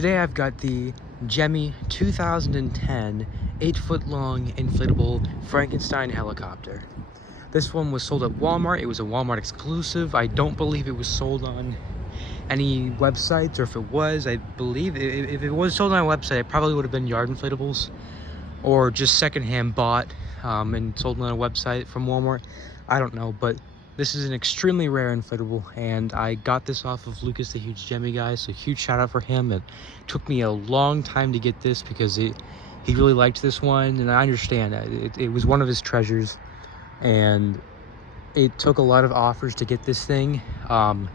Today I've got the Gemmy 2010 8-foot-long inflatable Frankenstein helicopter. This one was sold at Walmart. It was a Walmart exclusive. I don't believe it was sold on any websites, or if it was, I believe if it was sold on a website, it probably would have been Yard Inflatables or just secondhand bought and sold on a website from Walmart. I don't know, but this is an extremely rare inflatable, and I got this off of Lucas, the huge Gemmy guy, so huge shout out for him. It took me a long time to get this because he really liked this one, and I understand it was one of his treasures, and it took a lot of offers to get this thing, and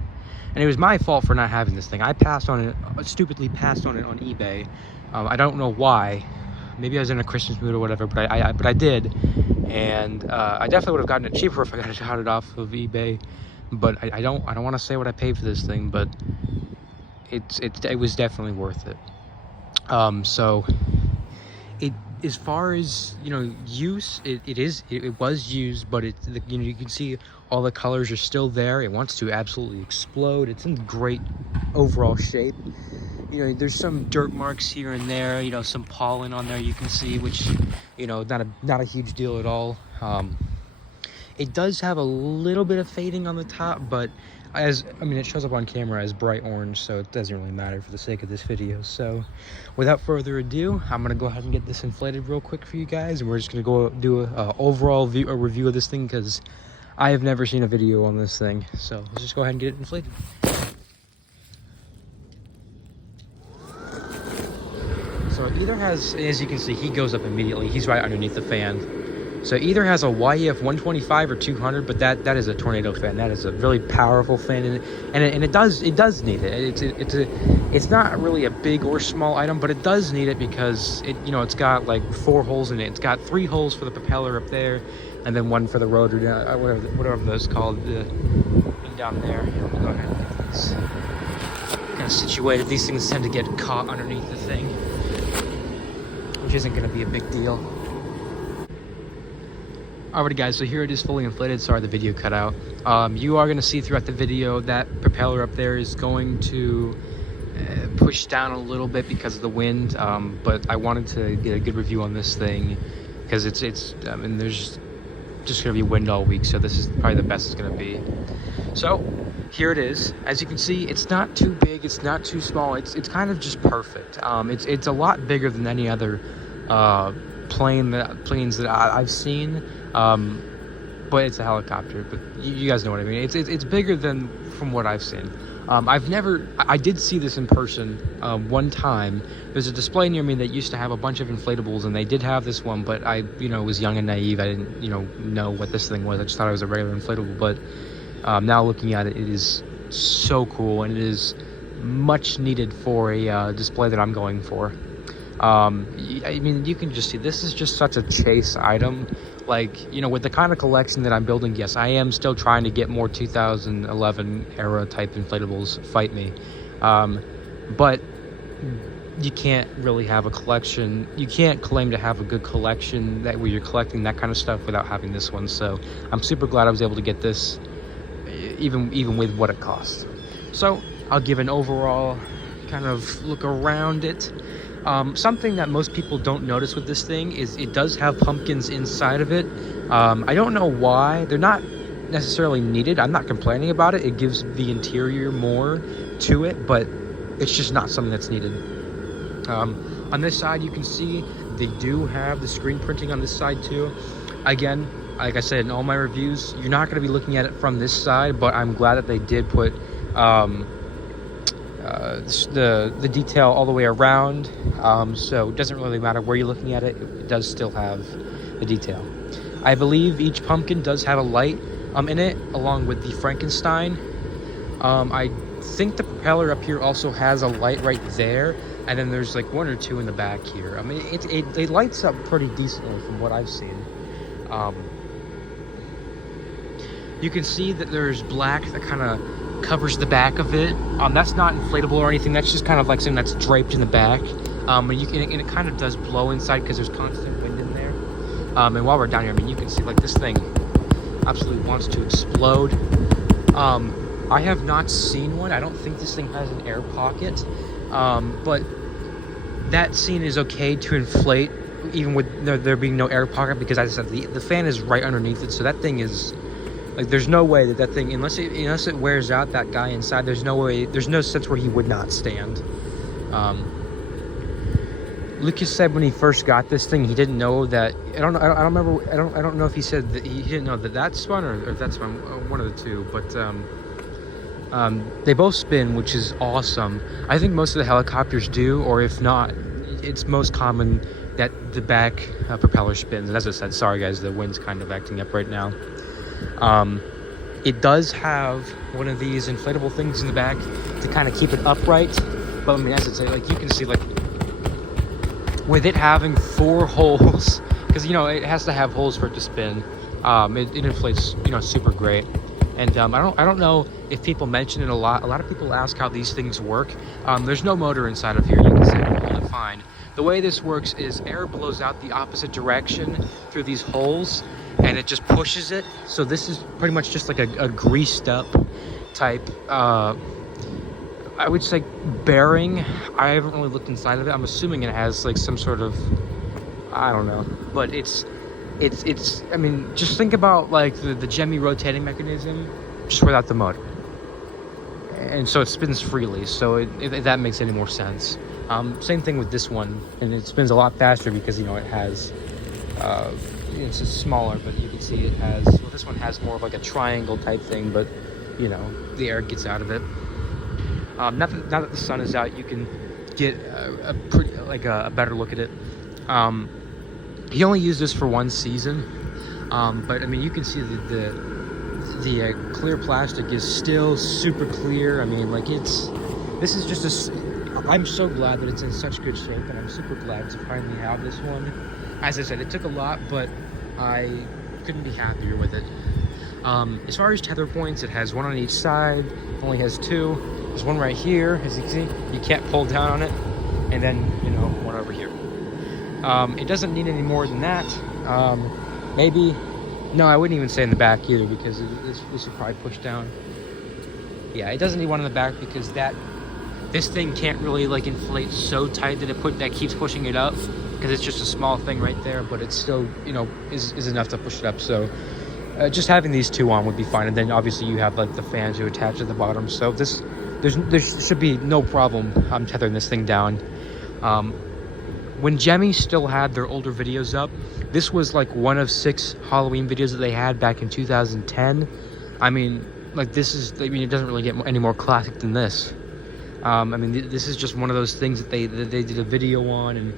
it was my fault for not having this thing. I passed on it, stupidly passed on it on eBay. I don't know why. Maybe I was in a Christmas mood or whatever, but I did, and I definitely would have gotten it cheaper if I got it off of eBay. But I don't want to say what I paid for this thing, but it was definitely worth it. So it, as far as use, it was used, but you can see all the colors are still there. It wants to absolutely explode. It's in great overall shape. There's some dirt marks here and there, some pollen on there you can see, which, not a huge deal at all. It does have a little bit of fading on the top, but it shows up on camera as bright orange, so it doesn't really matter for the sake of this video. So without further ado, I'm gonna go ahead and get this inflated real quick for you guys, and we're just gonna go do a overall review of this thing, because I have never seen a video on this thing. So let's just go ahead and get it inflated. So it either has, as you can see, he goes up immediately. He's right underneath the fan. So it either has a YEF 125 or 200, but that is a tornado fan. That is a really powerful fan, and it does need it. It's not really a big or small item, but it does need it because it's got like 4 holes in it. It's got 3 holes for the propeller up there, and then 1 for the rotor down, whatever those called, down there. We'll go ahead and get this kind of situated. These things tend to get caught underneath the thing, which isn't going to be a big deal. Alrighty guys, so here it is fully inflated. Sorry the video cut out. You are going to see throughout the video that propeller up there is going to push down a little bit because of the wind, but I wanted to get a good review on this thing because there's just going to be wind all week, so this is probably the best it's going to be. So here it is. As you can see, it's not too big, it's not too small, it's kind of just perfect. It's a lot bigger than any other planes that I've seen, but it's a helicopter. But you guys know what I mean. It's bigger than from what I've seen. I did see this in person one time. There's a display near me that used to have a bunch of inflatables, and they did have this one, but I was young and naive. I didn't know what this thing was. I just thought it was a regular inflatable. But now looking at it, it is so cool, and it is much needed for a display that I'm going for. You can just see this is just such a chase item. With the kind of collection that I'm building, yes, I am still trying to get more 2011 era type inflatables, fight me. But you can't really have a collection. You can't claim to have a good collection where you're collecting that kind of stuff without having this one. So I'm super glad I was able to get this, even with what it cost. So I'll give an overall kind of look around it. Something that most people don't notice with this thing is it does have pumpkins inside of it. I don't know why. They're not necessarily needed. I'm not complaining about it. It gives the interior more to it, but it's just not something that's needed. On this side, you can see they do have the screen printing on this side too. Again, like I said in all my reviews, you're not going to be looking at it from this side, but I'm glad that they did put the detail all the way around, so it doesn't really matter where you're looking at it. It does still have the detail. I believe each pumpkin does have a light in it, along with the Frankenstein. I think the propeller up here also has a light right there, and then there's like 1 or 2 in the back here. It lights up pretty decently from what I've seen. You can see that there's black that kind of covers the back of it. That's not inflatable or anything. That's just kind of like something that's draped in the back. And it kind of does blow inside because there's constant wind in there. And while we're down here, you can see like this thing absolutely wants to explode. I have not seen one. I don't think this thing has an air pocket, but that scene is okay to inflate even with there being no air pocket, because as I said, the fan is right underneath it, so that thing is like, there's no way that thing, unless it wears out that guy inside, there's no sense where he would not stand. Lucas said when he first got this thing, he didn't know that. I don't know if he said that he didn't know that spun or if that spun, one of the two. But they both spin, which is awesome. I think most of the helicopters do, or if not, it's most common that the back propeller spins. And as I said, sorry guys, the wind's kind of acting up right now. It does have one of these inflatable things in the back to kind of keep it upright. But I mean, as I say, like you can see, like, with it having 4 holes, because, you know, it has to have holes for it to spin, it inflates, you know, super great. And I don't know if people mention it a lot. A lot of people ask how these things work. There's no motor inside of here. You can see it, hold it fine. The way this works is air blows out the opposite direction through these holes, and it just pushes it. So this is pretty much just like a greased up type, I would say, bearing. I haven't really looked inside of it. I'm assuming it has like some sort of, I don't know, but it's I mean, just think about like the Gemmy rotating mechanism just without the motor, and so it spins freely, so if that makes any more sense. Same thing with this one, and it spins a lot faster because, you know, it has it's just smaller, but you can see it has, well, this one has more of like a triangle type thing, but, you know, the air gets out of it. Now that the sun is out, you can get a better look at it. He only used this for 1 season, but I mean, you can see the clear plastic is still super clear. I mean, like, this is just I'm so glad that it's in such good shape, and I'm super glad to finally have this one. As I said, it took a lot, but I couldn't be happier with it. As far as tether points, it has 1 on each side. It only has 2. There's 1 right here, as you can see. You can't pull down on it. And then, you know, 1 over here. It doesn't need any more than that. Maybe, no, I wouldn't even say in the back either, because this would probably push down. Yeah, it doesn't need 1 in the back because this thing can't really like inflate so tight that keeps pushing it up, because it's just a small thing right there, but it's still, you know, is enough to push it up. So just having these 2 on would be fine. And then obviously you have like the fans to attach at the bottom, so there should be no problem tethering this thing down. When Gemmy still had their older videos up, this was like one of 6 Halloween videos that they had back in 2010. I mean, like, it doesn't really get any more classic than this. I mean, this is just one of those things that they did a video on, and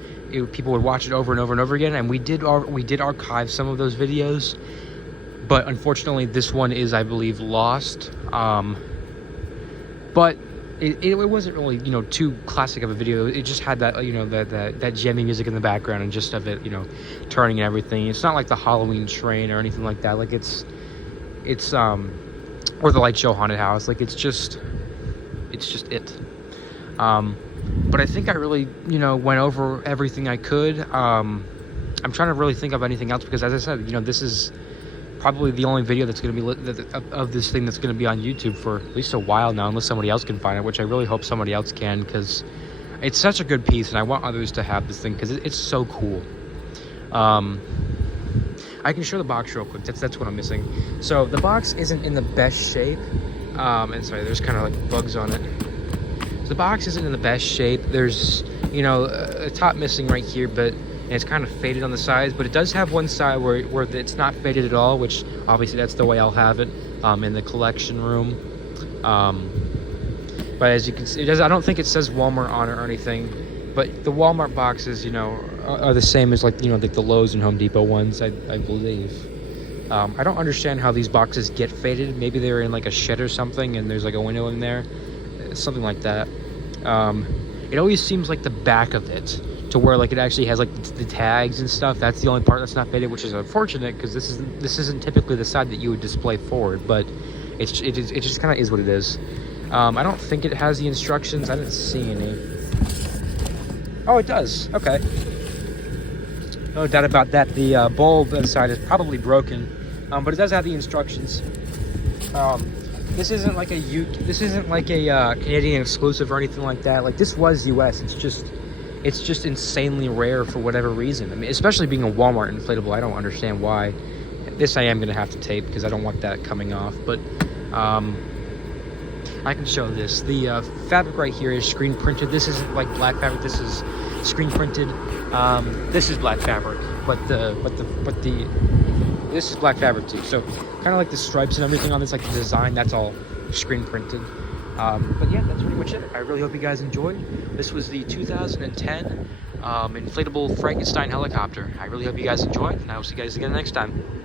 people would watch it over and over and over again. And we did archive some of those videos, but unfortunately, this one is, I believe, lost. But it wasn't really, you know, too classic of a video. It just had that, you know, that Gemmy music in the background, and just of it, you know, turning and everything. It's not like the Halloween train or anything like that. Like, it's or the light show haunted house. Like, it's just it. But I think I really, you know, went over everything I could. I'm trying to really think of anything else, because as I said, you know, this is probably the only video that's going to be of this thing that's going to be on YouTube for at least a while now, unless somebody else can find it, which I really hope somebody else can, because it's such a good piece, and I want others to have this thing because it's so cool. I can show the box real quick. That's what I'm missing. So the box isn't in the best shape. And sorry, there's kind of like bugs on it. So the box isn't in the best shape. There's, you know, a top missing right here, but it's kind of faded on the sides. But it does have one side where it's not faded at all, which obviously that's the way I'll have it in the collection room. But as you can see, I don't think it says Walmart on it or anything. But the Walmart boxes, you know, are the same as, like, you know, like the Lowe's and Home Depot ones, I believe. I don't understand how these boxes get faded. Maybe they're in like a shed or something, and there's like a window in there, something like that. It always seems like the back of it, to where like it actually has like the tags and stuff. That's the only part that's not faded, which is unfortunate, because this isn't typically the side that you would display forward. But it just kind of is what it is. I don't think it has the instructions. I didn't see any. Oh, it does. Okay. No doubt about that. The bulb inside is probably broken, but it does have the instructions. This isn't like a Canadian exclusive or anything like that. Like, this was US. It's just insanely rare for whatever reason. I mean, especially being a Walmart inflatable, I don't understand why. This I am gonna have to tape because I don't want that coming off. But I can show this. The fabric right here is screen printed. This isn't like black fabric. This is screen printed. This is black fabric, but this is black fabric too. So kind of like the stripes and everything on this, like the design, that's all screen printed. But yeah, that's pretty much it. I really hope you guys enjoyed. This was the 2010 inflatable Frankenstein helicopter. I really hope you guys enjoyed, and I will see you guys again next time.